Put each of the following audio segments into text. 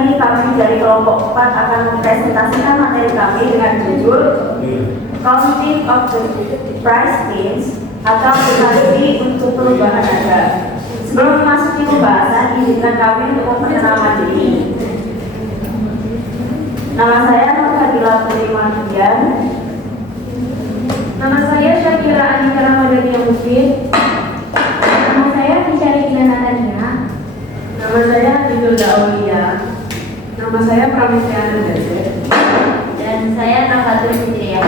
ini kami dari kelompok 4 akan mempresentasikan materi kami dengan judul Counting of the Price Change atau aplikasi untuk perubahan harga. Sebelum memasuki pembahasan, izinkan kami untuk memperkenalkan diri. Nama saya Nur Fadila Putri Mardian. Nama saya Syakira Anita Ramadhania Mufid. Nama saya Fisyari Gina Natania. Nama saya Bidul Aulia. Nama saya Pramesya Nandese. Dan saya Nafatul Fitria.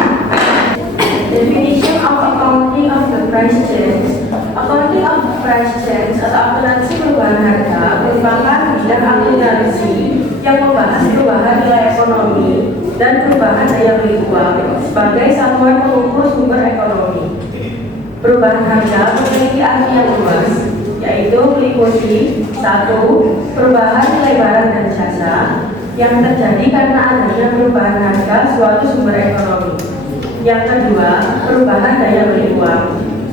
Definition of accounting of the price change. Accounting of the price change atau akuntansi perubahan harga merupakan bidang akuntansi yang membahas perubahan nilai ekonomi dan perubahan daya beli uang sebagai satuan pengukur sumber ekonomi. Perubahan harga memiliki arti yang luas, yaitu meliputi 1. Perubahan nilai barang dan jasa yang terjadi karena adanya perubahan harga suatu sumber ekonomi. Yang kedua, perubahan daya beli uang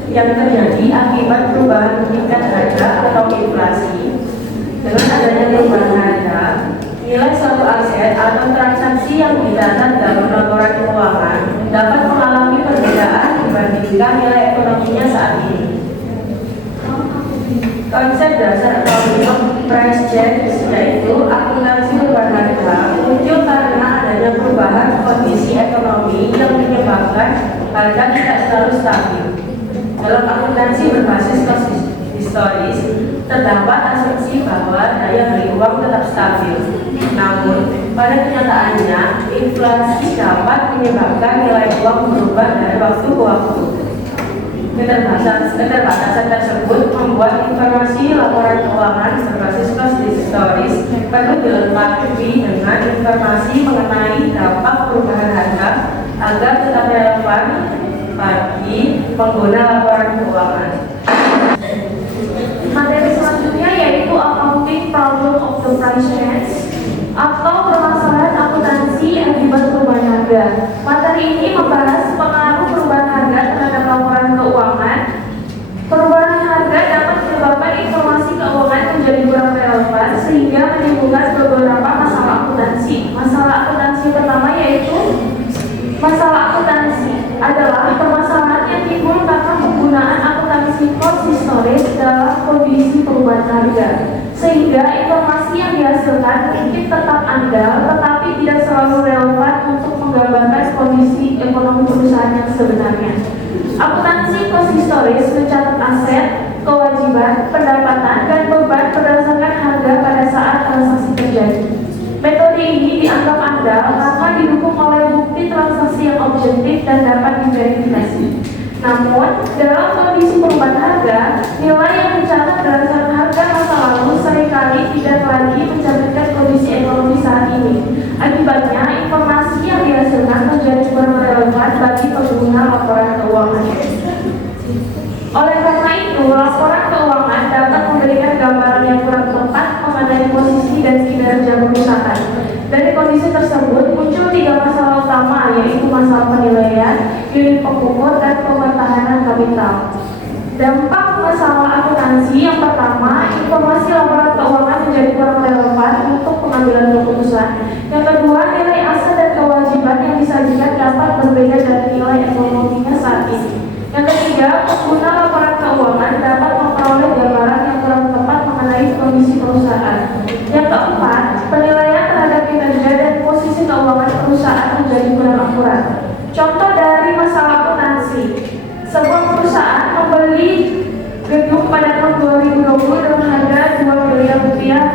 yang terjadi akibat perubahan tingkat harga atau inflasi. Dengan adanya perubahan harga, nilai suatu aset atau transaksi yang dicatat dalam laporan keuangan dapat mengalami perbedaan dibandingkan nilai ekonominya saat ini. Konsep dasar accounting of price change yaitu akuntansi perubahan harga muncul karena adanya perubahan kondisi ekonomi yang menyebabkan harga tidak selalu stabil. Dalam akuntansi berbasis historis, terdapat asumsi bahwa daya beli uang tetap stabil. Namun, pada kenyataannya, inflasi dapat menyebabkan nilai uang berubah dari waktu ke waktu. Keterbatasan tersebut membuat informasi laporan keuangan berbasis historis perlu dilengkapi dengan informasi mengenai dampak perubahan harga agar tetap relevan bagi pengguna laporan keuangan. Materi selanjutnya yaitu Accounting Problem of the Price Change atau permasalahan akuntansi akibat perubahan harga. Materi ini membahas pengaruh perubahan harga terhadap laporan keuangan. Perubahan harga dapat menyebabkan informasi keuangan menjadi kurang relevan sehingga menimbulkan beberapa masalah akuntansi. Masalah akuntansi pertama yaitu masalah akuntansi adalah permasalahan yang timbul karena penggunaan akuntansi konsistoris dalam kondisi perubahan harga, sehingga informasi yang dihasilkan mungkin tetap andal tetapi tidak selalu relevan untuk menggambarkan kondisi ekonomi perusahaan yang sebenarnya. Akuntansi konsistoris mencatat aset, kewajiban, pendapatan, dan beban berdasarkan harga pada saat transaksi terjadi. Metode ini dianggap andal karena didukung oleh bukti transaksi yang objektif dan dapat diverifikasi. Namun, dalam kondisi perubahan harga, nilai yang dicatat berdasarkan harga masa lalu seringkali tidak lagi mencerminkan kondisi ekonomi saat ini. Akibatnya, informasi yang dihasilkan menjadi kurang relevan bagi pengguna laporan keuangan. Oleh karena itu, laporan keuangan dapat memberikan gambaran yang kurang tepat mengenai posisi dan kinerja perusahaan. Dari kondisi tersebut muncul 3 masalah utama, yaitu masalah penilaian, unit pengukur, dan pematahanan kapital. Dampak masalah akuntansi yang pertama, informasi laporan keuangan menjadi kurang relevan untuk pengambilan keputusan. Yang kedua, nilai aset dan kewajiban yang disajikan dapat berbeda dari nilai ekonominya saat ini. Yang ketiga, pengguna laporan keuangan dapat memperoleh gambaran yang kurang tepat mengenai kondisi perusahaan. Yang keempat, penilaian terhadap kinerja dan posisi keuangan perusahaan menjadi kurang akurat. Contoh dari masalah akuntansi, sebuah perusahaan membeli gedung pada tahun 2020 dengan harga 2 miliar rupiah.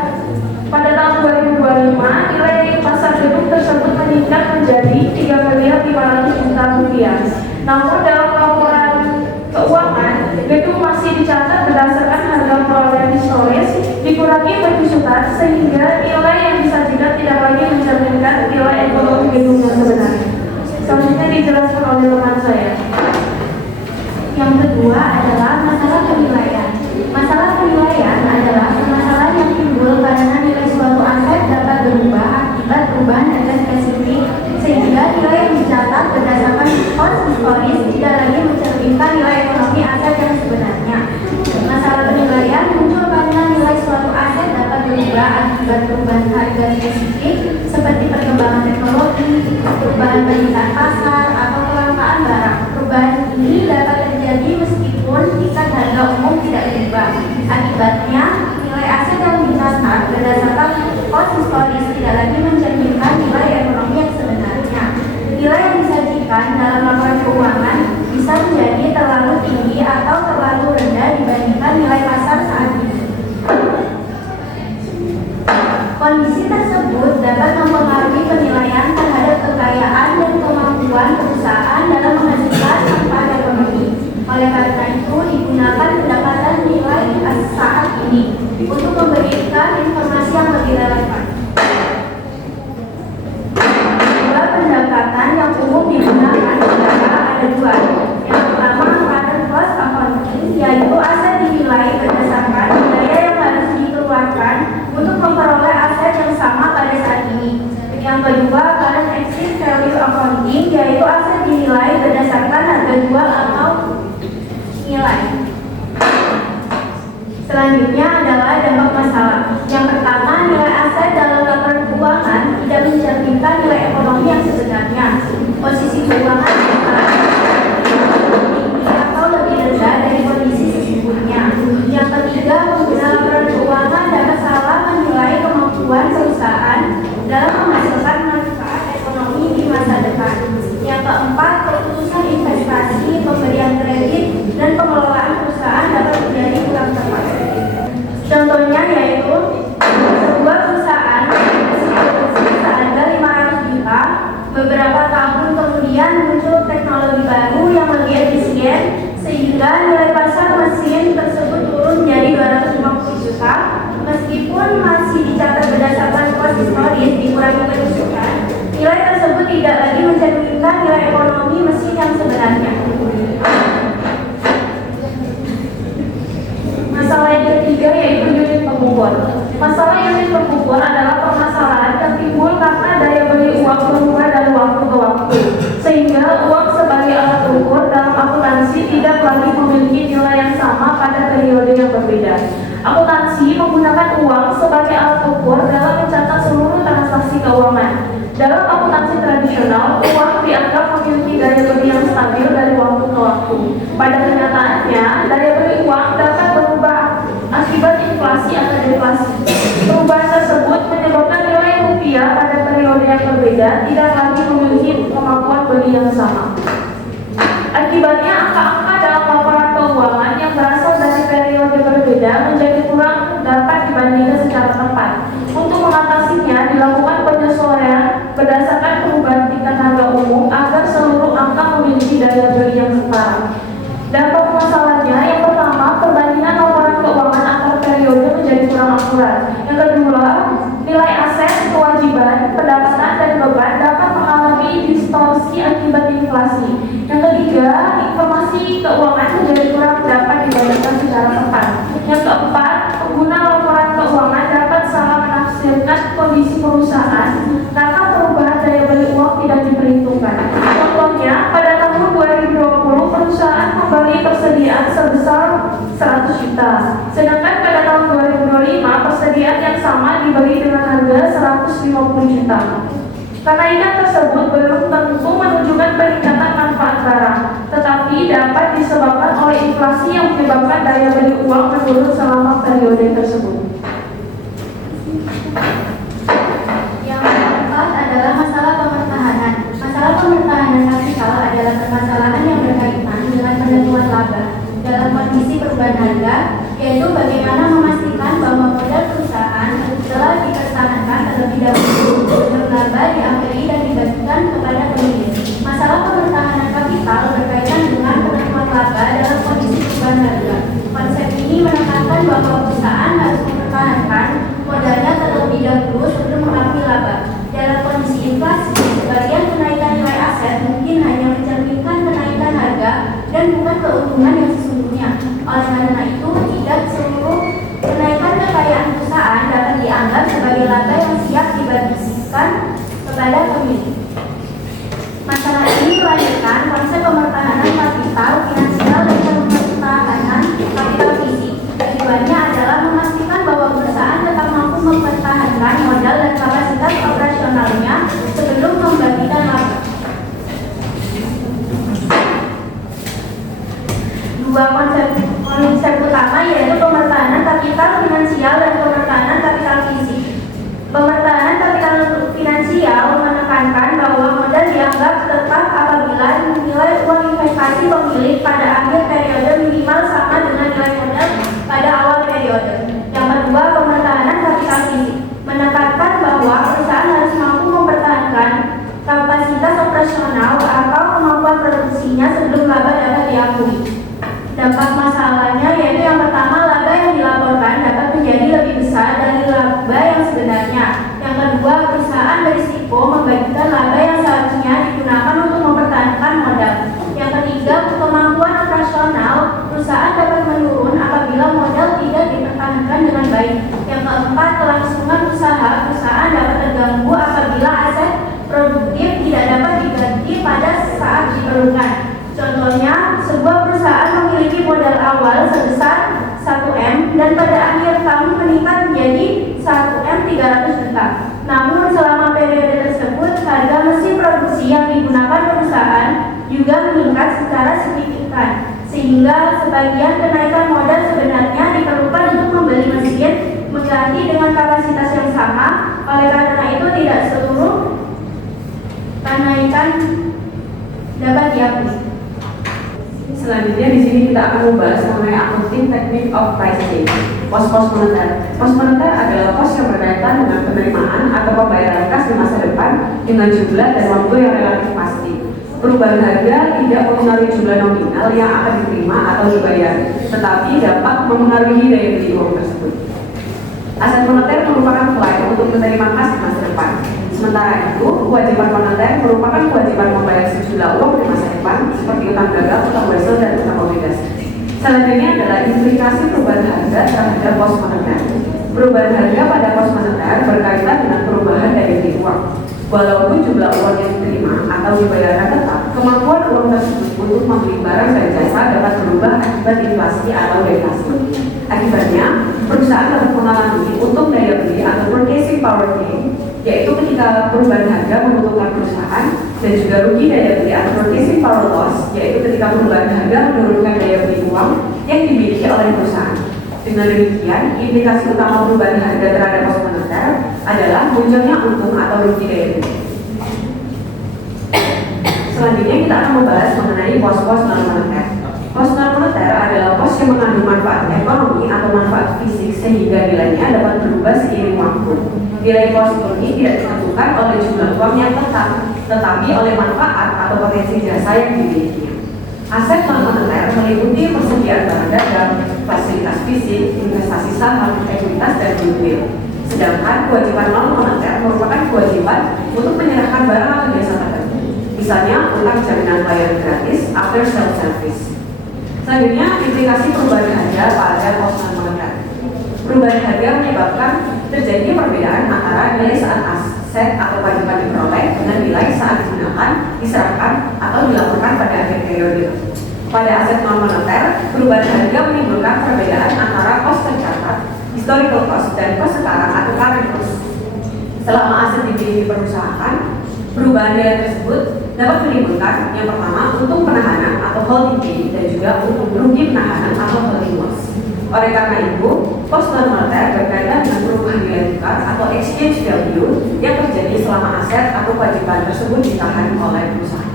Pada tahun 2025, nilai pasar gedung tersebut meningkat menjadi 3 miliar 500 juta rupiah. Namun dalam laporan keuangan, gedung masih dicatat berdasarkan harga perolehan historis dikurangi berjutaan sehingga nilai yang disajikan tidak lagi mencerminkan nilai ekonomi gedung yang sebenarnya. Selanjutnya dijelaskan oleh teman saya. Yang kedua adalah masalah penilaian. Masalah penilaian adalah masalah yang timbul karena nilai suatu aset dapat berubah akibat perubahan harga spesifik sehingga nilai yang dicatat berdasarkan historis tidak lagi mencerminkan nilai ekonomi aset yang sebenarnya. Masalah penilaian muncul karena nilai suatu aset dapat berubah akibat perubahan harga spesifik pasar, atau kelangkaan barang. Perubahan ini dapat terjadi meskipun tingkat harga umum tidak berubah. Akibatnya, nilai aset yang dicatat berdasarkan cost historis tidak lagi mencerminkan nilai ekonomi yang sebenarnya. Nilai yang disajikan dalam laporan keuangan bisa menjadi terlalu tinggi atau terlalu rendah dibandingkan nilai pasar saat ini. Kondisi tersebut dapat mempengaruhi penilaian terhadap kekayaan dan kemampuan perusahaan dalam menghasilkan manfaat ekonomi. Oleh karena itu, digunakan pendekatan nilai saat ini untuk memberikan informasi yang lebih relevan. Pendekatan yang umum digunakan ada dua. Yang pertama, current cost accounting, yaitu aset dinilai berdasarkan biaya yang harus dikeluarkan untuk memperoleh aset yang sama pada saat ini. Yang kedua, current exit value accounting, yaitu aset dinilai berdasarkan harga jual atau nilai. Selanjutnya adalah dampak masalah. Yang pertama, nilai aset dalam laporan keuangan tidak mencerminkan nilai ekonomi yang sebenarnya. Posisi keuangan tinggi atau lebih rendah dari kondisi sesungguhnya. Yang ketiga, pengguna laporan keuangan dapat salah menilai kemampuan perusahaan dalam menghasilkan manfaat ekonomi di masa depan. Yang keempat, keputusan investasi, pemberian kredit, dan pengelolaan perusahaan dapat menjadi kurang tepat. Contohnya yaitu sebuah perusahaan seharga 500 juta, beberapa tahun kemudian muncul teknologi baru yang lebih efisien sehingga nilai pasar mesin tersebut turun menjadi 250 juta. Meskipun masih dicatat berdasarkan cost historis dikurangi kerusakan, nilai tersebut tidak lagi mencerminkan nilai ekonomi mesin yang sebenarnya. Masalah yang ketiga yaitu unit pengukur. Masalah unit pengukur adalah permasalahan yang timbul karena daya beli uang berubah dari waktu ke waktu, sehingga uang sebagai alat ukur dalam akuntansi tidak lagi memiliki nilai yang sama pada periode yang berbeda. Akuntansi menggunakan uang sebagai alat ukur dalam mencatat seluruh transaksi keuangan. Dalam akuntansi tradisional, uang dianggap memiliki daya beli yang stabil dari waktu ke waktu. Pada kenyataannya, daya beli uang dapat berubah akibat inflasi atau deflasi. Perubahan tersebut menyebabkan nilai rupiah pada periode yang berbeda tidak lagi memiliki kemampuan beli yang sama. Akibatnya, angka-angka dalam laporan keuangan yang berasal dari periode berbeda menjadi kurang dapat dibandingkan secara tepat. Untuk mengatasinya, dilakukan penyesuaian berdasarkan perubahan tingkat harga umum agar seluruh angka memiliki daya beli yang setara. Dampak masalahnya, yang pertama, perbandingan laporan keuangan antar periode menjadi kurang akurat. Yang kedua, nilai aset, kewajiban, pendapatan, dan beban dapat mengalami distorsi akibat inflasi. Yang ketiga, informasi keuangan menjadi kurang dapat dibandingkan secara tepat. Yang keempat, pengguna laporan keuangan dapat salah menafsirkan kondisi perusahaan karena perubahan daya beli uang tidak diperhitungkan. Contohnya, pada tahun 2020 perusahaan membeli persediaan sebesar 100 juta, sedangkan pada tahun 2025 persediaan yang sama dibeli dengan harga 150 juta. Kenaikan tersebut belum tentu menunjukkan peningkatan manfaat barang, tetapi dapat disebabkan oleh inflasi yang menyebabkan daya beli uang menurun selama periode tersebut. Yang keempat adalah masalah pemertahanan. Masalah pemertahanan kapital adalah permasalahan yang berkaitan dengan penentuan laba dalam kondisi perubahan harga, yaitu bagaimana memastikan bahwa modal perusahaan telah dipertahankan terlebih dahulu sebelum laba diakhiri dan dibagikan kepada pemilik. Masalah pemertahanan kapital berkaitan dengan penentuan laba dalam kondisi perubahan harga. Konsep ini menekankan bahwa perusahaan harus mempertahankan modalnya terlebih dahulu sebelum mengambil laba. Dalam kondisi inflasi, sebagian kenaikan nilai aset mungkin hanya mencerminkan kenaikan harga dan bukan keuntungan yang sesungguhnya. Oleh karena itu, tidak seluruh kenaikan kekayaan perusahaan dapat dianggap sebagai laba yang siap dibagikan kepada pemilik. Masalah ini melahirkan konsep pemertahanan kapital finansial dan pemertahanan kapital fisik. Tujuannya adalah memastikan bahwa perusahaan tetap mampu mempertahankan modal dan kapasitas operasionalnya sebelum membagikan laba. dua konsep utama, yaitu pemertahanan kapital finansial dan pemertahanan kapital fisik. Pemertahanan kapital finansial menekankan bahwa modal dianggap tetap apabila nilai uang investasi pemilik pada akhir periode minimal sama dengan nilai modal pada awal periode. Yang kedua, pemertahanan kapital fisik menekankan bahwa perusahaan harus mampu mempertahankan kapasitas operasional atau kemampuan produksinya sebelum laba dapat diakui. Dampak masalahnya yaitu yang pertama, laba yang dilaporkan dapat menjadi lebih besar dari laba yang sebenarnya. Yang kedua, perusahaan berisiko membagikan laba yang seharusnya digunakan untuk mempertahankan modal. Yang ketiga, kemampuan operasional perusahaan dapat menurun apabila modal tidak dipertahankan dengan baik. Yang keempat, kelangsungan usaha perusahaan dapat terganggu apabila aset produktif tidak dapat diganti pada saat diperlukan. Contohnya, sebuah perusahaan memiliki modal awal sebesar 1M dan pada akhir tahun meningkat menjadi 1M 300 juta. Namun selama periode tersebut, harga mesin produksi yang digunakan perusahaan juga meningkat secara signifikan, sehingga sebagian kenaikan modal sebenarnya diperlukan untuk membeli mesin mengganti dengan kapasitas yang sama. Oleh karena itu, tidak seluruh kenaikan dapat diakui. Selanjutnya di sini kita akan membahas mengenai accounting technique of pricing. Pos-pos moneter. Pos moneter adalah pos yang berkaitan dengan penerimaan atau pembayaran kas di masa depan dengan jumlah dan waktu yang relatif pasti. Perubahan harga tidak mempengaruhi jumlah nominal yang akan diterima atau dibayar, tetapi dapat mempengaruhi daya beli uang tersebut. Aset moneter merupakan klaim untuk menerima kas di masa depan. Sementara itu, kewajiban moneter merupakan kewajiban membayar sejumlah uang di masa depan seperti utang dagang, utang wesel, dan utang obligasi. Selanjutnya adalah implikasi perubahan harga terhadap pos moneter. Perubahan harga pada pos moneter berkaitan dengan perubahan daya beli uang. Walaupun jumlah uang yang diterima atau dibayarkan tetap, kemampuan uang tersebut untuk membeli barang dan jasa dapat berubah akibat inflasi atau deflasi. Akibatnya, perusahaan dapat mengalami untung daya beli atau purchasing power gain, yaitu ketika perubahan harga menguntungkan perusahaan, dan juga rugi daya beli atau purchasing power loss, yaitu ketika perubahan harga menurunkan daya beli uang yang dimiliki oleh perusahaan. Dengan demikian, implikasi utama perubahan harga terhadap pos moneter adalah munculnya untung atau rugi daya beli. Selanjutnya kita akan membahas mengenai pos-pos non-moneter. Pos non-moneter adalah pos yang mengandung manfaat ekonomi atau manfaat fisik sehingga nilainya dapat berubah seiring waktu. Nilai pos ini tidak ditentukan oleh jumlah uang yang tetap, tetapi oleh manfaat atau potensi jasa yang dimiliki. Aset non-moneter meliputi persediaan barang dagang, fasilitas fisik, investasi saham, ekuitas, dan goodwill. Sedangkan kewajiban non-moneter merupakan kewajiban untuk menyerahkan barang atau jasa tertentu. Misalnya, utang jaminan pelayanan gratis, after sales service. Selanjutnya, implikasi perubahan harga pada pos non-moneter. Perubahan harga menyebabkan terjadi perbedaan antara nilai saat aset atau kewajiban diperoleh dengan nilai saat digunakan, diserahkan, atau dilaporkan pada akhir periode. Pada aset non-moneter, perubahan harga menimbulkan perbedaan antara kos tercatat, historical cost, dan kos sekarang atau current cost. Selama aset dimiliki perusahaan, perubahan nilai tersebut dapat menimbulkan yang pertama untung penahanan atau holding gain, dan juga untung rugi penahanan atau holding loss. Oleh karena itu, pos non-moneter berkaitan dengan perubahan nilai tukar atau exchange value yang terjadi selama aset atau kewajiban tersebut ditahan oleh perusahaan.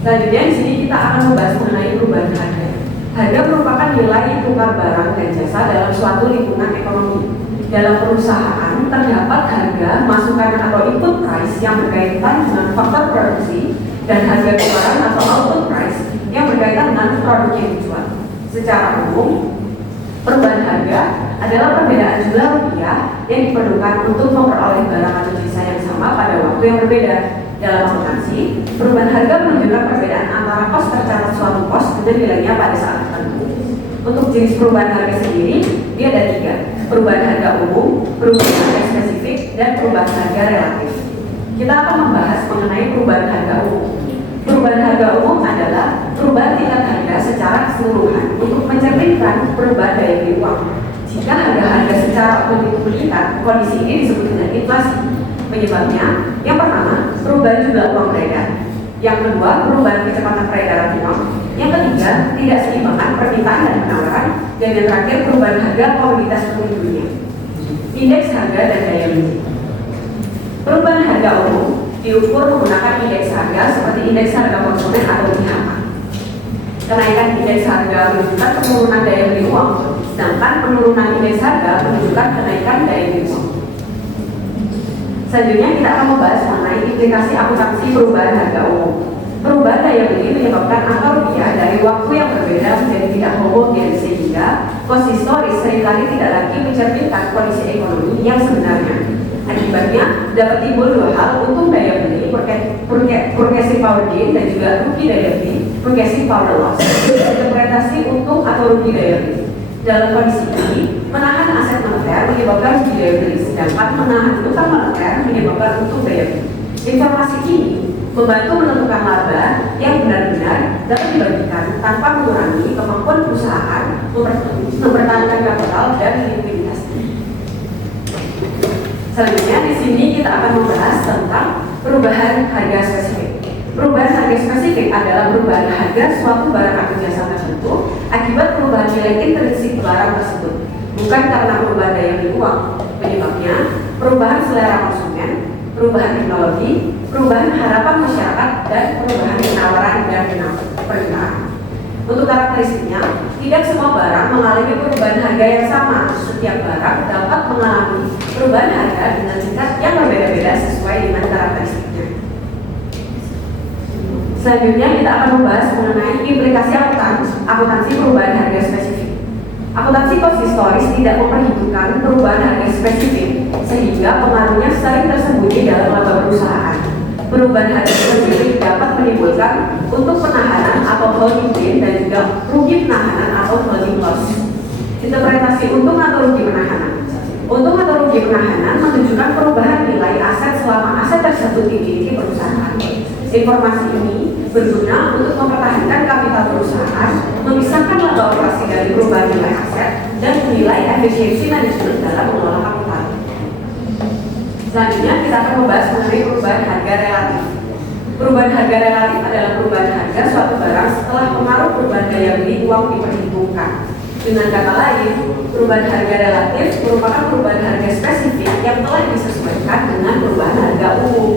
Selanjutnya di sini kita akan membahas mengenai perubahan harga. Harga merupakan nilai tukar barang dan jasa dalam suatu lingkungan ekonomi. Dalam perusahaan terdapat harga masukan atau input price yang berkaitan dengan faktor produksi dan harga keluaran atau output price yang berkaitan dengan produk yang dijual. Secara umum, perubahan harga adalah perbedaan jumlah rupiah yang diperlukan untuk memperoleh barang atau jasa yang sama pada waktu yang berbeda. Dalam akuntansi, perubahan harga menunjukkan perbedaan antara kos tercatat suatu kos dengan nilainya pada saat tertentu. Untuk jenis perubahan harga sendiri, dia ada 3: perubahan harga umum, perubahan harga spesifik, dan perubahan harga relatif. Kita akan membahas mengenai perubahan harga umum. Perubahan harga umum adalah perubahan tingkat harga secara keseluruhan untuk mencerminkan perubahan daya beli uang. Jika harga-harga secara umum meningkat, kondisi ini disebut dengan inflasi. Penyebabnya, yang pertama, perubahan jumlah uang beredar. Yang kedua, perubahan kecepatan peredaran uang. Yang ketiga, tidak seimbangan permintaan dan penawaran. Dan yang terakhir, perubahan harga komoditas dunia. Indeks harga dan daya beli. Perubahan harga umum diukur menggunakan indeks harga seperti indeks harga konsumen atau IHK. Kenaikan indeks harga menunjukkan penurunan daya beli uang, sedangkan penurunan indeks harga menunjukkan kenaikan daya beli uang. Selanjutnya kita akan membahas mengenai implikasi akuntansi perubahan harga umum. Perubahan daya beli menyebabkan angka rupiah dari waktu yang berbeda menjadi tidak homogen sehingga konsistoris seringkali tidak lagi mencerminkan kondisi ekonomi yang sebenarnya. Akibatnya dapat timbul dua hal, untung daya beli, purchasing power gain, dan juga rugi daya beli, purchasing power loss. Interpretasi untung atau rugi daya beli. Dalam kondisi ini, menahan aset moneter menyebabkan rugi daya beli, sedangkan menahan utang moneter menyebabkan untung daya beli. Informasi ini membantu menentukan laba yang benar-benar dapat dibagikan tanpa mengurangi kemampuan perusahaan mempertahankan kapital dan likuiditas. Selanjutnya di sini kita akan membahas tentang perubahan harga spesifik. Perubahan harga spesifik adalah perubahan harga suatu barang atau jasa tertentu akibat perubahan nilai intrinsik barang tersebut, bukan karena perubahan daya beli uang. Penyebabnya perubahan selera konsumen, perubahan teknologi, perubahan harapan masyarakat, dan perubahan penawaran dan permintaan. Untuk karakteristiknya, tidak semua barang mengalami perubahan harga yang sama. Setiap barang dapat mengalami perubahan harga dengan tingkat yang berbeda-beda sesuai dengan karakteristiknya. Selanjutnya kita akan membahas mengenai implikasi akuntansi perubahan harga spesifik. Akuntansi konsistoris tidak memperhitungkan perubahan harga spesifik sehingga pengaruhnya sering tersembunyi dalam laba perusahaan. Perubahan harga spesifik dapat menimbulkan untuk penahanan atau holding gain dan juga rugi penahanan atau holding loss. Interpretasi untung atau rugi penahanan. Untung atau rugi penahanan menunjukkan perubahan nilai aset selama aset tersebut dimiliki perusahaan. Informasi ini berguna untuk mempertahankan kapital perusahaan, memisahkan laba operasi dari perubahan nilai aset, dan menilai efisiensi manajemen dalam mengelola kapital. Selanjutnya kita akan membahas mengenai perubahan harga relatif. Perubahan harga relatif adalah perubahan harga suatu barang setelah pengaruh perubahan daya beli uang diperhitungkan. Dengan kata lain, perubahan harga relatif merupakan perubahan harga spesifik yang telah disesuaikan dengan perubahan harga umum.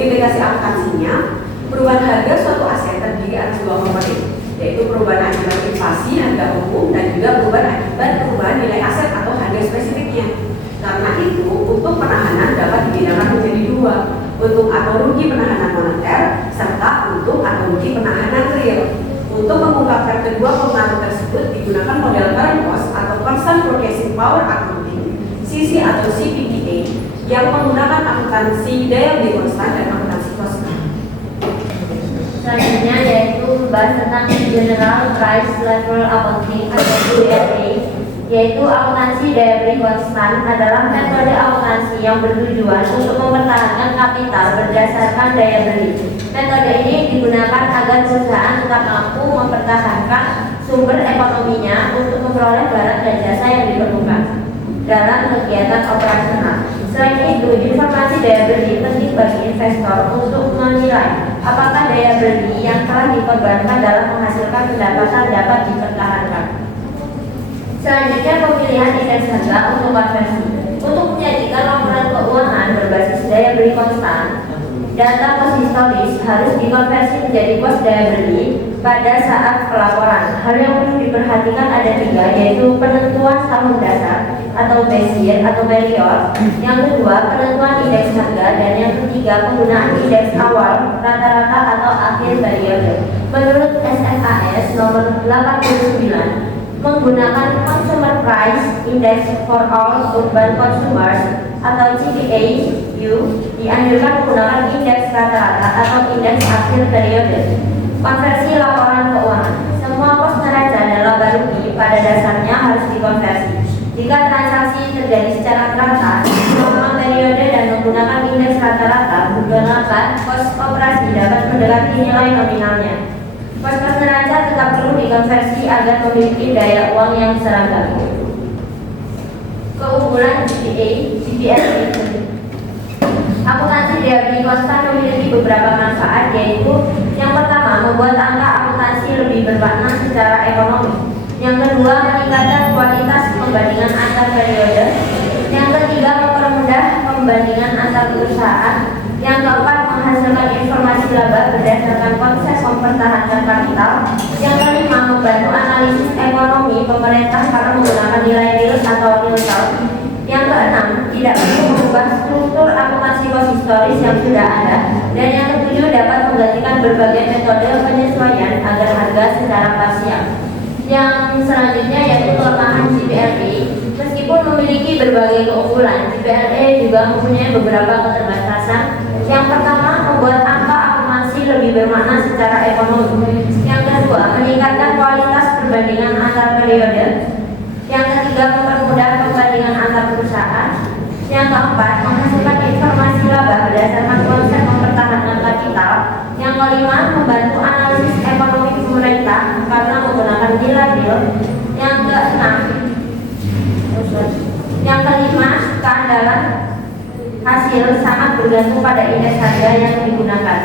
Implikasi akuntansinya, perubahan harga suatu aset terdiri atas dua komponen, yaitu perubahan akibat inflasi harga umum dan juga perubahan akibat perubahan nilai aset atau harga spesifiknya. Karena itu, untuk penahanan dapat dibedakan menjadi dua, untung atau rugi penahanan moneter serta untung atau rugi penahanan real. Untuk mengungkapkan kedua pengaruh tersebut digunakan model current cost atau constant purchasing power accounting, CC atau CPPA, yang menggunakan akuntansi daya beli konstan dan akuntansi konstan. Selanjutnya yaitu membahas tentang General Price Level Accounting atau GLA, yaitu akuntansi daya beli konstan adalah metode akuntansi yang bertujuan untuk mempertahankan kapital berdasarkan daya beli. Metode ini digunakan agar perusahaan tetap mampu mempertahankan sumber ekonominya untuk memperoleh barang dan jasa yang diperlukan dalam kegiatan operasional. Selain itu, informasi daya beli penting bagi investor untuk menilai apakah daya beli yang telah dikorbankan dalam menghasilkan pendapatan dapat dipertahankan. Selanjutnya, pemilihan indeks harga untuk konversi. Untuk menyajikan laporan keuangan berbasis daya beli konstan, data konsistoris harus dikonversi menjadi kos daya beli pada saat pelaporan. Hal yang perlu diperhatikan ada tiga, yaitu penentuan tahun dasar atau base year atau period, yang kedua penentuan indeks harga, dan yang ketiga penggunaan indeks awal, rata-rata atau akhir periode. Menurut SFAS nomor 89, menggunakan Consumer Price Index for All Urban Consumers atau CPA-U dianjurkan menggunakan indeks rata-rata atau indeks akhir periode. Konversi laporan keuangan. Semua pos neraca dan laba rugi pada dasarnya harus dikonversi. Jika transaksi terjadi secara merata selama periode dan menggunakan indeks rata-rata, menggunakan kos operasi dapat mendekati nilai nominalnya. Kos-kos neraca tetap perlu dikonversi agar memiliki daya uang yang seragam. Keunggulan GPA akuntansi daya beli konstan memiliki beberapa manfaat, yaitu yang pertama, pertama, membuat angka akuntansi lebih bermakna secara ekonomi. Yang kedua, meningkatkan kualitas pembandingan antar periode. Yang ketiga, mempermudah pembandingan antar perusahaan. Yang keempat, menghasilkan informasi laba berdasarkan konsep mempertahankan kapital. Yang kelima, membantu analisis ekonomi pemerintah karena menggunakan nilai real atau real count. Yang keenam, tidak perlu mengubah struktur akuntansi konsistoris yang sudah ada. Dan yang ketujuh, dapat menggantikan berbagai metode penyesuaian agar harga secara parsial. Yang selanjutnya yaitu kelemahan JPLE. Meskipun memiliki berbagai keunggulan, JPLE juga mempunyai beberapa keterbatasan. Yang pertama, membuat angka akumulasi lebih bermakna secara ekonomi. Yang kedua, meningkatkan kualitas perbandingan antar periode. Yang ketiga, mempermudah perbandingan antar perusahaan. Yang keempat, menghasilkan informasi laba berdasarkan konsep mempertahankan kapital. Yang kelima, membantu analisis ekonomi pemerintah karena menggunakan nilai real. Yang keenam, yang kelima, keandalan hasil sangat bergantung pada indeks harga yang digunakan.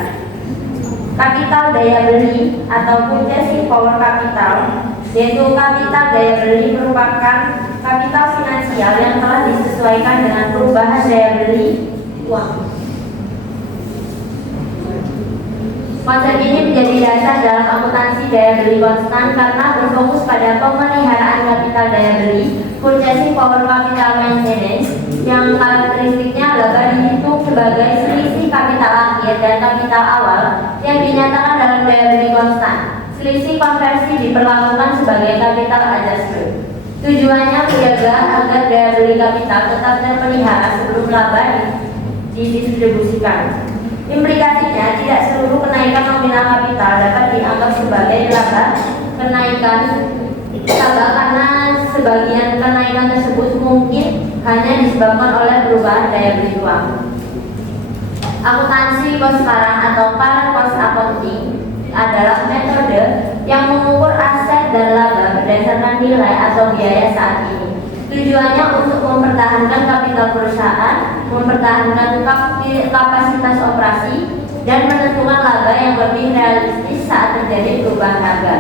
Kapital daya beli atau purchasing power capital, yaitu kapital daya beli merupakan kapital finansial yang telah disesuaikan dengan perubahan daya beli uang. Konsep ini menjadi dasar dalam akuntansi daya beli konstan karena berfokus pada pemeliharaan kapital daya beli, purchasing power capital maintenance, yang karakteristiknya laba dihitung sebagai selisih kapital akhir dan kapital awal yang dinyatakan dalam daya beli konstan. Selisih konversi diperlakukan sebagai capital adjustment. Tujuannya menjaga agar daya beli kapital tetap terpelihara sebelum laba didistribusikan. Implikasinya, tidak seluruh kenaikan nominal kapital dapat dianggap sebagai laba kenaikan laba karena sebagian kenaikan tersebut mungkin hanya disebabkan oleh perubahan daya beli uang. Akuntansi kos sekarang atau current cost accounting adalah metode yang mengukur aset dan laba berdasarkan nilai atau biaya saat ini. Tujuannya untuk mempertahankan kapital perusahaan, mempertahankan kapasitas operasi, dan menentukan laba yang lebih realistis saat terjadi perubahan harga.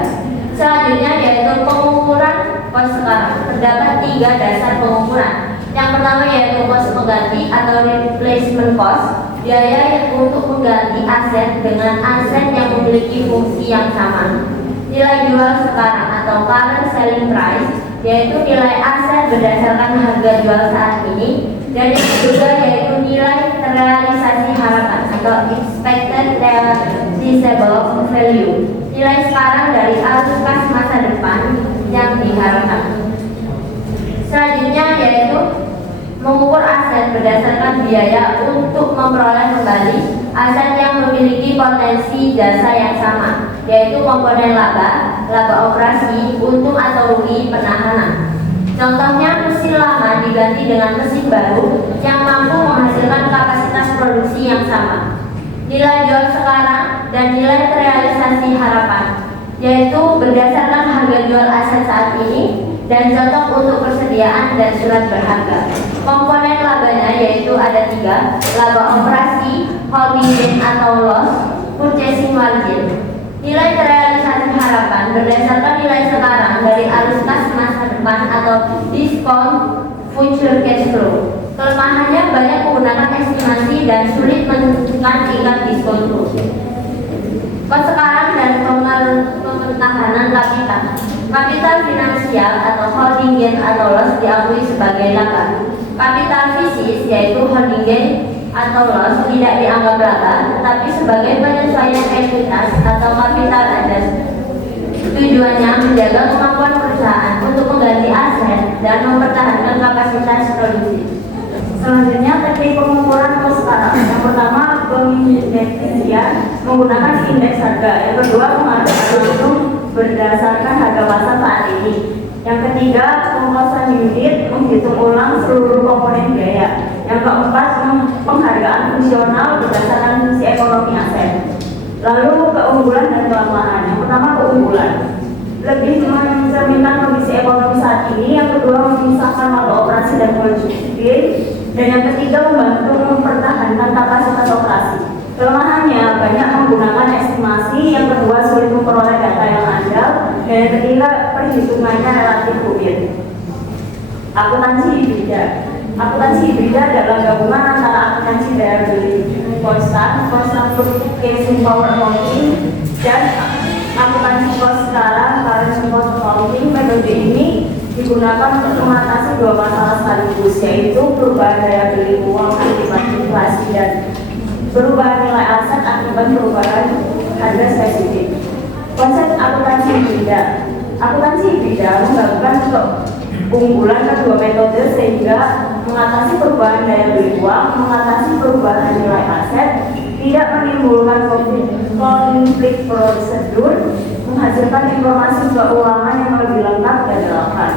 Selanjutnya yaitu pengukuran kos sekarang. Terdapat 3 dasar pengukuran. Yang pertama yaitu kos pengganti atau replacement cost, biaya untuk mengganti aset dengan aset yang memiliki fungsi yang sama. Nilai jual sekarang atau current selling price, yaitu nilai aset berdasarkan harga jual saat ini. Dan yang kedua yaitu nilai terrealisasi harapan atau expected realizable value, nilai sekarang dari arus kas masa depan yang diharapkan. Selanjutnya yaitu mengukur aset berdasarkan biaya untuk memperoleh kembali aset yang memiliki potensi jasa yang sama, yaitu komponen laba, laba operasi, untung atau rugi, penahanan. Contohnya, mesin lama diganti dengan mesin baru yang mampu menghasilkan kapasitas produksi yang sama. Nilai jual sekarang dan nilai terrealisasi harapan, yaitu berdasarkan harga jual aset saat ini dan cocok untuk persediaan dan surat berharga. Komponen labanya yaitu ada 3, laba operasi, holding gain atau loss, purchasing margin. Nilai terrealisasi harapan berdasarkan nilai sekarang dari arus kas masa depan atau discount future cash flow. Kelemahannya banyak menggunakan estimasi dan sulit menentukan tingkat diskon flow. Kos sekarang dan pementahanan kapital. Kapital finansial atau holding gain atau loss diakui sebagai laba. Kapital fisis yaitu holding gain atau loss tidak dianggap laba, tetapi sebagai penyesuaian ekuitas atau kapital adjustment. Tujuannya menjaga kemampuan perusahaan untuk mengganti aset dan mempertahankan kapasitas produksi. Selanjutnya teknik pengukuran kos sekarang. Yang pertama, pengindeksian menggunakan indeks harga. Yang kedua, penghargaan langsung berdasarkan harga pasar saat ini. Yang ketiga, pengkosan unit menghitung ulang seluruh komponen biaya. Yang keempat, penghargaan fungsional berdasarkan fungsi ekonomi aset. Lalu keunggulan dan kelemahan. Yang pertama, keunggulan lebih mencerminkan kondisi ekonomi saat ini. Yang kedua, memisahkan laba operasi dan konsumsi. Dan yang ketiga, membantu mempertahankan kapasitas operasi. Kelemahannya banyak menggunakan estimasi yang yang kedua sulit memperoleh data yang andal, dan yang ketiga perhitungannya relatif rumit. Akuntansi hibrida. Akuntansi hibrida adalah gabungan antara akuntansi daya beli konstan, konstan purchasing power accounting, dan akuntansi kos sekarang, current cost accounting. Metode ini digunakan untuk mengatasi dua masalah sekaligus, yaitu perubahan daya beli uang akibat inflasi dan perubahan nilai aset akibat perubahan harga spesifik. Konsep akuntansi hibrida. Akuntansi hibrida menggabungkan untuk keunggulan kedua metode sehingga mengatasi perubahan daya beli uang, mengatasi perubahan nilai aset, tidak menimbulkan konflik prosedur, menghasilkan informasi keuangan yang lebih lengkap dan relevan.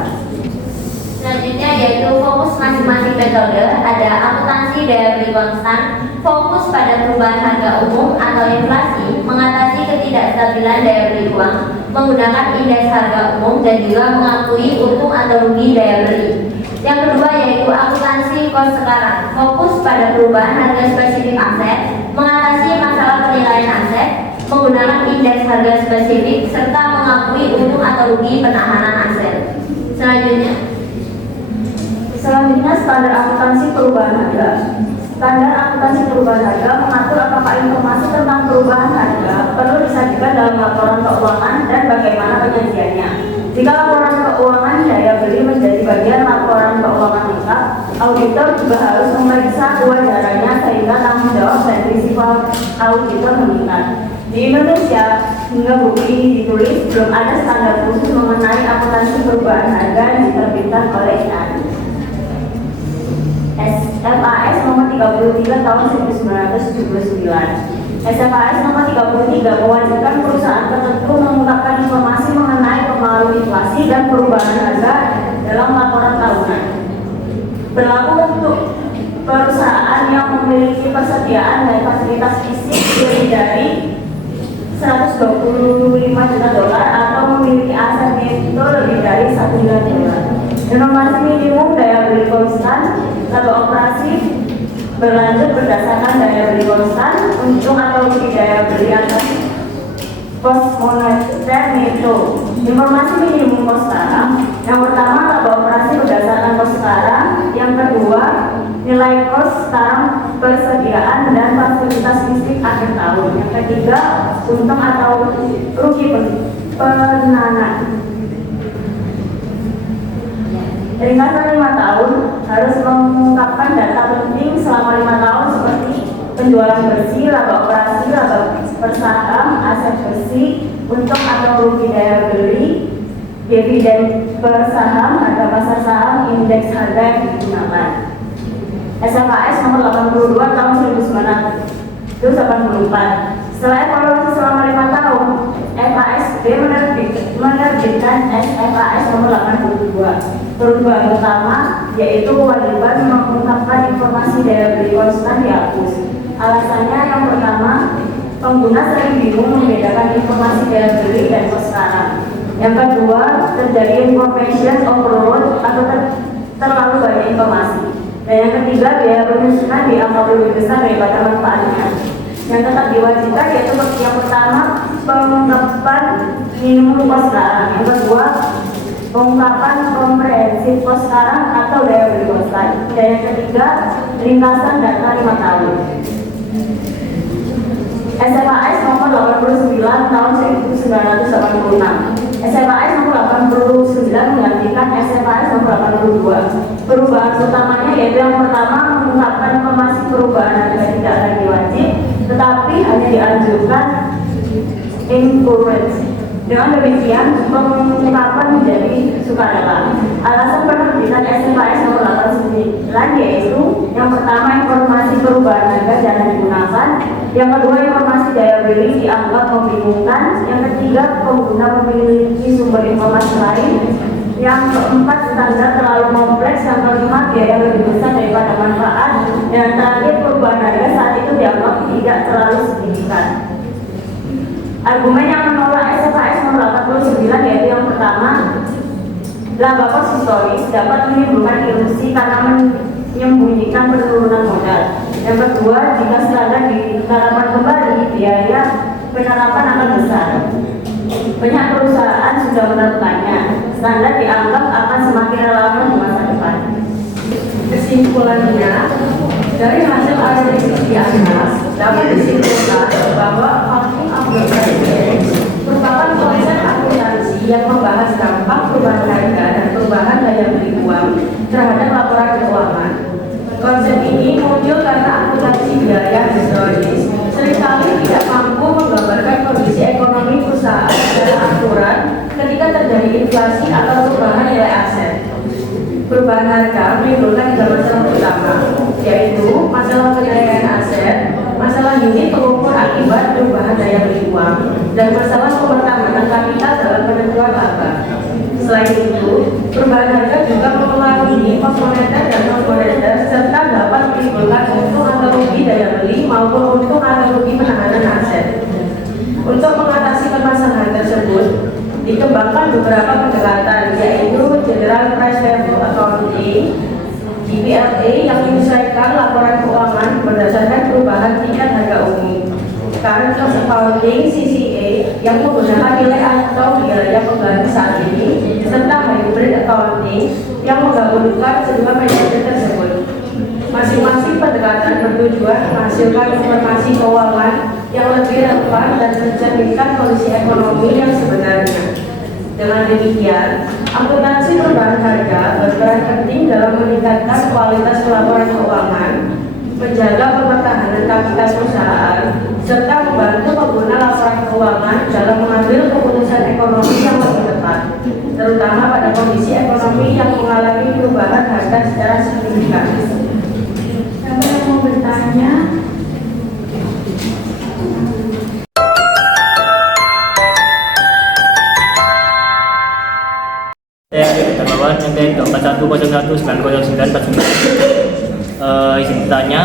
Selanjutnya yaitu fokus masing-masing metode. Ada akuntansi daya beli konstan, fokus pada perubahan harga umum atau inflasi, mengatasi ketidakstabilan daya beli uang menggunakan indeks harga umum dan juga mengakui untung atau rugi daya beli. Yang kedua yaitu akuntansi kos sekarang, fokus pada perubahan harga spesifik aset, mengatasi masalah penilaian aset menggunakan indeks harga spesifik serta mengakui untung atau rugi penahanan aset. Selanjutnya standar akuntansi perubahan harga. Standar akuntansi perubahan harga mengatur apakah informasi tentang perubahan harga perlu disajikan dalam laporan keuangan dan bagaimana penyajiannya. Jika laporan keuangan daya beli menjadi bagian laporan keuangan lengkap, auditor juga harus memeriksa kewajarannya sehingga tanggung jawab dan risiko auditor meningkat. Di Indonesia, hingga buku ini ditulis, belum ada standar khusus mengenai akuntansi perubahan harga yang diterbitkan oleh IAI. SFAS nomor 33 tahun 1979. SFAS nomor 33 mewajibkan perusahaan tertentu mengungkapkan informasi mengenai pengaruh inflasi dan perubahan harga dalam laporan tahunan. Berlaku untuk perusahaan yang memiliki persediaan dan fasilitas fisik lebih dari 125 juta dolar atau memiliki aset neto lebih dari 1 miliar dolar. Informasi minimum daya beli konstan, laba operasi berlanjut berdasarkan daya beli konstan, untung atau rugi daya beli atas kos moneter neto. Informasi minimum kos sekarang. Yang pertama laba operasi berdasarkan kos sekarang. Yang kedua nilai kos sekarang persediaan dan fasilitas fisik akhir tahun. Yang ketiga untung atau rugi penahanan. Ringkasan 5 tahun harus mengungkapkan data penting selama 5 tahun seperti penjualan bersih, laba operasi, laba per saham, aset bersih, untung atau rugi daya beli, dividen per saham, harga pasar saham, indeks harga yang digunakan. SFAS nomor 82 tahun 1984. Setelah evaluasi selama 5 tahun, FASB menerbitkan SFAS nomor 82. Perubahan utama yaitu kewajiban mengungkapkan informasi daya beli konstan dihapus. Alasannya yang pertama, pengguna sering bingung membedakan informasi daya beli dan kos sekarang. Yang kedua, terjadi information overload atau terlalu banyak informasi. Dan yang ketiga, biaya penyusunan dianggap lebih besar daripada manfaatnya. Yang tetap diwajibkan yaitu yang pertama, pengungkapan minimum kos sekarang. Yang kedua, pengungkapan komprehensif kos sekarang atau daya beli konstan. Dan yang ketiga, ringkasan data 5 tahun. SFAS nomor 89 tahun 1986. SFAS nomor 89 menggantikan SFAS nomor 82. Perubahan utamanya yaitu yang pertama, mengungkapkan informasi perubahan harga tidak lagi wajib, tetapi hanya dianjurkan encourage. Dengan demikian, pengungkapan menjadi sukarela. Alasan penerbitan SFAS nomor 89 yaitu yang pertama, informasi perubahan harga jangan digunakan. Yang kedua, informasi daya beli dianggap membingungkan. Yang ketiga, pengguna memiliki sumber informasi lain. Yang keempat, standar terlalu kompleks. Yang kelima, biaya lebih besar daripada manfaat. Dan terakhir, perubahan harga saat itu dianggap tidak terlalu signifikan. Argumen yang menolak SFAS nomor 89 yaitu yang pertama, laba kos historis dapat menimbulkan ilusi karena menyembunyikan penurunan modal. Yang kedua, jika standar diterapkan kembali, biaya penerapan akan besar. Banyak perusahaan sudah melakukannya. Standar dianggap akan semakin relevan di masa depan. Kesimpulannya, dari hasil analisis di atas dapat disimpulkan bahwa accounting of the price change merupakan konsep akuntansi yang membahas dampak perubahan harga dan perubahan daya beli uang terhadap laporan keuangan. Konsep ini muncul karena akuntansi biaya historis seringkali tidak mampu menggambarkan kondisi ekonomi perusahaan secara akurat ketika terjadi inflasi atau perubahan nilai aset. Perubahan harga menimbulkan tiga masalah utama, yaitu masalah penilaian aset, masalah unit pengukur akibat perubahan daya beli uang, dan masalah pemertahanan kapital dalam penentuan laba. Selain itu, perubahan harga juga mempengaruhi pos moneter dan non moneter serta dapat menimbulkan untung atau rugi daya beli maupun untung atau rugi penahanan aset. Untuk mengatasi permasalahan tersebut, dikembangkan beberapa pendekatan, yaitu General Price Level Accounting (GPLA) yang menyesuaikan laporan keuangan berdasarkan perubahan tingkat harga umum, Current Cost Accounting (CCA) yang menggunakan nilai atau biaya pengganti saat ini, serta Hybrid Accounting yang menggabungkan kedua metode tersebut. Masing-masing pendekatan bertujuan menghasilkan informasi keuangan yang lebih relevan dan mencerminkan kondisi ekonomi yang sebenarnya. Dengan demikian, akuntansi perubahan harga berperan penting dalam meningkatkan kualitas laporan keuangan, menjaga pemertahanan kapital perusahaan, serta membantu pengguna laporan keuangan dalam mengambil keputusan ekonomi yang lebih tepat, terutama pada kondisi ekonomi yang mengalami perubahan harga secara signifikan. Siapa yang mau bertanya? Terbawan NTN 2101909949. Izin bertanya,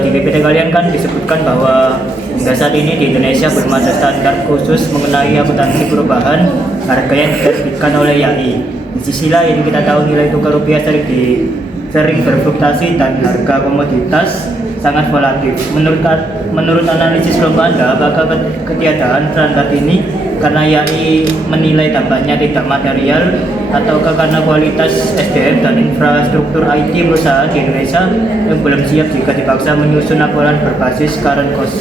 di PPT kalian kan disebutkan bahwa hingga saat ini di Indonesia belum ada standar khusus mengenai akuntansi perubahan harga yang diterbitkan oleh YAI. Di sisi lain kita tahu nilai tukar rupiah sering berfluktuasi dan harga komoditas sangat volatil. Menurut analisis kelompok Anda, apakah ketiadaan standar ini karena YAI menilai dampaknya tidak material, ataukah karena kualitas SDM dan infrastruktur IT perusahaan di Indonesia yang belum siap jika dipaksa menyusun laporan berbasis current cost?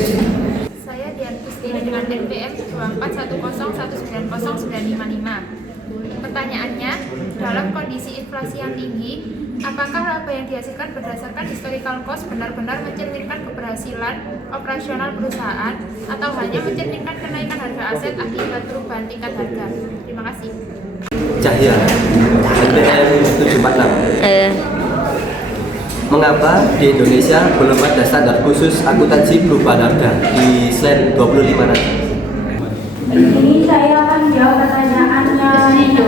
Saya Dian Pustini dengan NPM 241109095. Pertanyaannya, dalam kondisi inflasi yang tinggi, apakah laba yang dihasilkan berdasarkan historical cost benar-benar mencerminkan keberhasilan operasional perusahaan atau hanya mencerminkan kenaikan harga aset akibat perubahan tingkat harga? Terima kasih. Cahya, NPM 746. Mengapa di Indonesia belum ada standar khusus akuntansi perubahan harga? Di slide 25 nanti. Di sini saya akan jawab pertanyaannya itu.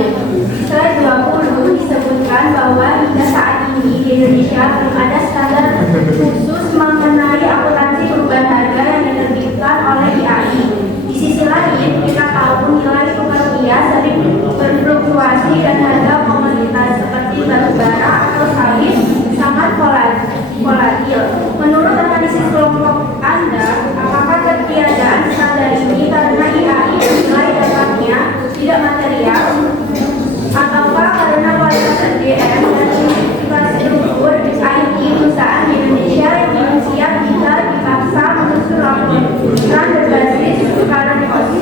Slide 20 disebutkan bahwa hingga saat ini di Indonesia belum ada standar khusus mengenai akuntansi perubahan harga yang diterbitkan oleh YAI. Di sisi lain, kita tahu nilai tukar rupiah sering berfluktuasi dan harga komoditas seperti batu bara atau sawit sangat volatil. Menurut analisis kelompok Anda, apakah ketiadaan standar ini karena YAI menilai dampaknya tidak material, ataukah karena kualitas SDM dan infrastruktur IT perusahaan di Indonesia yang belum siap jika dipaksa menyusun laporan berbasis current cost?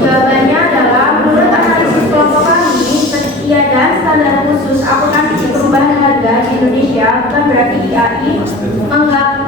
Jawabannya adalah, menurut analisis kelompok kami, ketiadaan standar khusus akuntansi perubahan harga di Indonesia bukan berarti YAI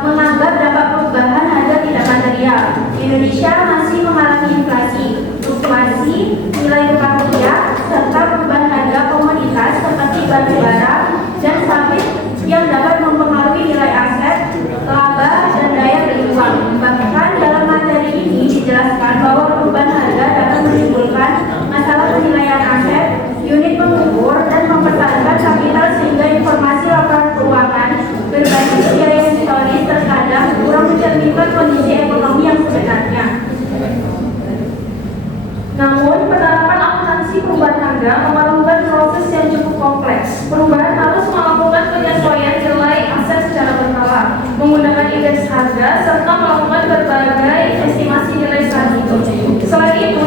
menganggap dampak perubahan harga tidak material. Indonesia masih mengalami inflasi, fluktuasi nilai tukar rupiah, serta perubahan harga komoditas seperti batu bara dan sawit yang dapat mempengaruhi nilai aset, laba, dan daya beli uang. Bahkan dalam materi ini dijelaskan bahwa perubahan harga dapat menimbulkan masalah penilaian aset, unit pengukur, dan mempertahankan kapital sehingga informasi laporan keuangan berbasis biaya historis terkadang kurang mencerminkan kondisi ekonomi yang sebenarnya. Namun, penerapan akuntansi perubahan harga memerlukan proses yang cukup kompleks. Perubahan harus melakukan penyesuaian nilai aset secara berkala, menggunakan indeks harga, serta melakukan berbagai estimasi nilai saat itu. Selain itu,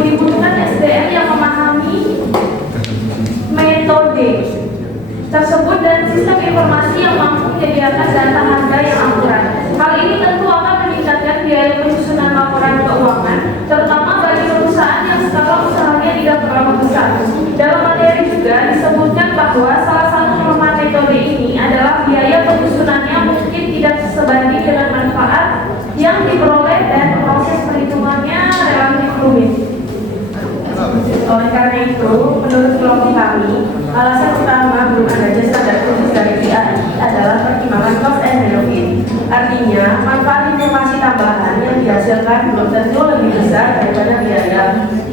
menyediakan data harga yang akurat. Hal ini tentu akan meningkatkan biaya penyusunan laporan keuangan, terutama bagi perusahaan yang skala usahanya tidak terlalu besar. Dalam materi juga disebutkan bahwa salah satu kelemahan metode ini adalah biaya penyusunannya mungkin tidak sebanding dengan manfaat yang diperoleh dan proses perhitungannya relatif rumit. Oleh karena itu, menurut kelompok kami, alasan utama belum adanya standar khusus dari BAI adalah pertimbangan cost and benefit. Artinya, manfaat informasi tambahan yang dihasilkan belum tentu lebih besar daripada biaya,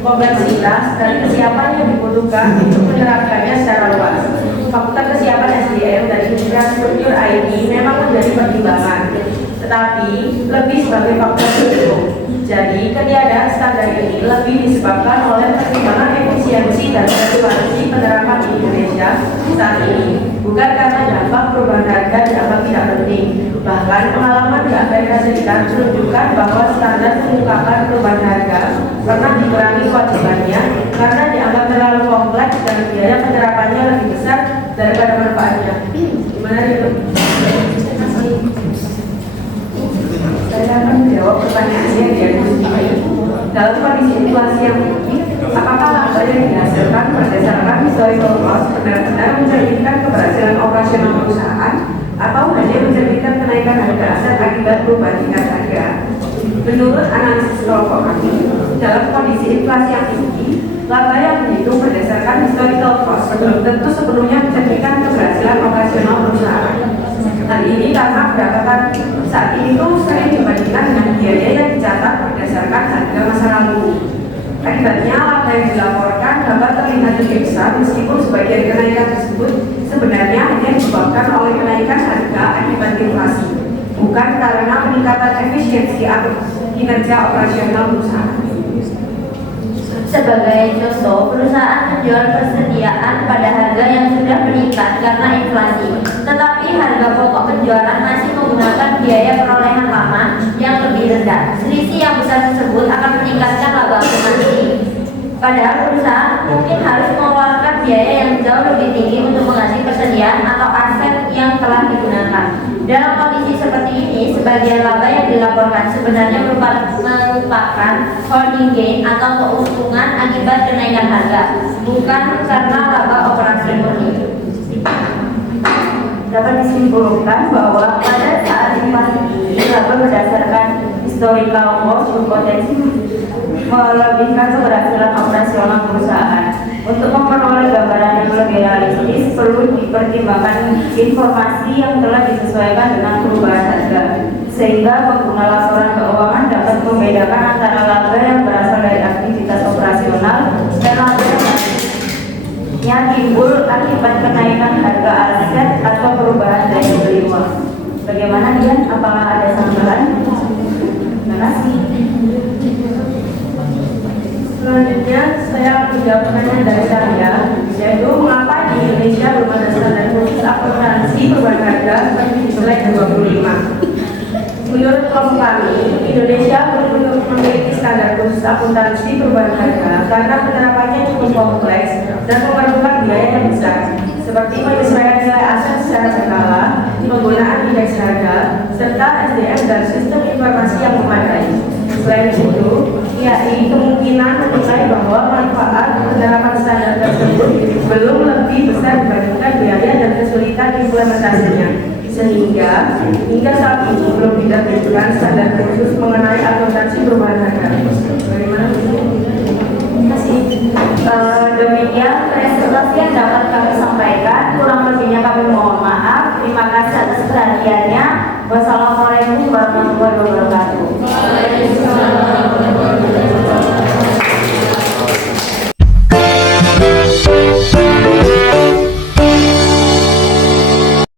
kompleksitas, dan kesiapan yang dibutuhkan untuk menerapkannya secara luas. Faktor kesiapan SDM dan infrastruktur IT memang menjadi pertimbangan, tetapi lebih sebagai faktor pendukung. Jadi, ketiadaan standar ini lebih disebabkan oleh pertimbangan efisiensi dan regulasi penerapan di Indonesia saat ini, bukan karena dampak perubahan harga dianggap tidak penting. Bahkan, pengalaman di Amerika Serikat menunjukkan bahwa standar mengungkapkan perubahan harga pernah dikurangi kewajibannya karena dianggap terlalu kompleks dan biaya penerapannya lebih besar daripada manfaatnya. Gimana itu? Saya akan menjawab pertanyaannya yang dalam kondisi inflasi yang tinggi, apakah laba yang dihasilkan berdasarkan historical cost benar-benar mencerminkan keberhasilan operasional perusahaan atau hanya mencerminkan kenaikan harga aset akibat perubahan tingkat harga? Menurut analisis kelompok kami, dalam kondisi inflasi yang tinggi, laba yang dihitung berdasarkan historical cost belum tentu sepenuhnya mencerminkan keberhasilan operasional perusahaan. Hal ini karena pendapatan saat ini tuh sering dibandingkan dengan biaya yang dicatat berdasarkan harga masa lalu. Akibatnya, laba yang dilaporkan dapat terlihat lebih besar meskipun sebagian kenaikan tersebut sebenarnya hanya disebabkan oleh kenaikan harga akibat inflasi, bukan karena peningkatan efisiensi atau kinerja operasional perusahaan. Sebagai contoh, perusahaan menjual persediaan pada harga yang sudah meningkat karena inflasi, tetapi harga pokok penjualan masih menggunakan biaya perolehan lama yang lebih rendah. Selisih yang besar tersebut akan meningkatkan laba otomatis. Padahal perusahaan mungkin harus mengeluarkan biaya yang jauh lebih tinggi untuk mengganti persediaan atau aset yang telah digunakan. Dalam kondisi seperti ini, sebagian laba yang dilaporkan sebenarnya merupakan holding gain atau keuntungan akibat kenaikan harga, bukan karena laba operasi murni. Dapat disimpulkan bahwa pada saat inflasi tinggi, laba berdasarkan historical cost berpotensi melebihkan keberhasilan operasional perusahaan. Untuk memperoleh gambaran yang lebih realistis, perlu dipertimbangkan informasi yang telah disesuaikan dengan perubahan harga, sehingga pengguna laporan keuangan dapat membedakan antara laba yang berasal dari aktivitas operasional dan laba yang timbul akibat kenaikan harga aset atau perubahan daya beli uang. Bagaimana Dian? Apakah ada tambahan? Terima kasih. Selanjutnya, saya akan menjawab pertanyaan dari saya, yaitu mengapa di Indonesia belum ada standar khusus akuntansi perubahan harga seperti di slide 25. Menurut kelompok kami, Indonesia belum memiliki standar khusus akuntansi perubahan harga karena penerapannya cukup kompleks dan memerlukan biaya yang besar, seperti penyesuaian nilai aset secara berkala, penggunaan indeks harga, serta SDM dan sistem informasi yang memadai. Selain itu, IAI kemungkinan menilai bahwa manfaat penerapan standar tersebut belum lebih besar dibandingkan biaya dan kesulitan implementasinya, sehingga hingga saat ini belum diterbitkan standar khusus mengenai akuntansi perubahan harga. Bagaimana? Terima kasih. Demikian presentasi yang dapat kami sampaikan. Kurang lebihnya kami mohon maaf. Terima kasih atas perhatiannya. Wassalamualaikum warahmatullahi wabarakatuh.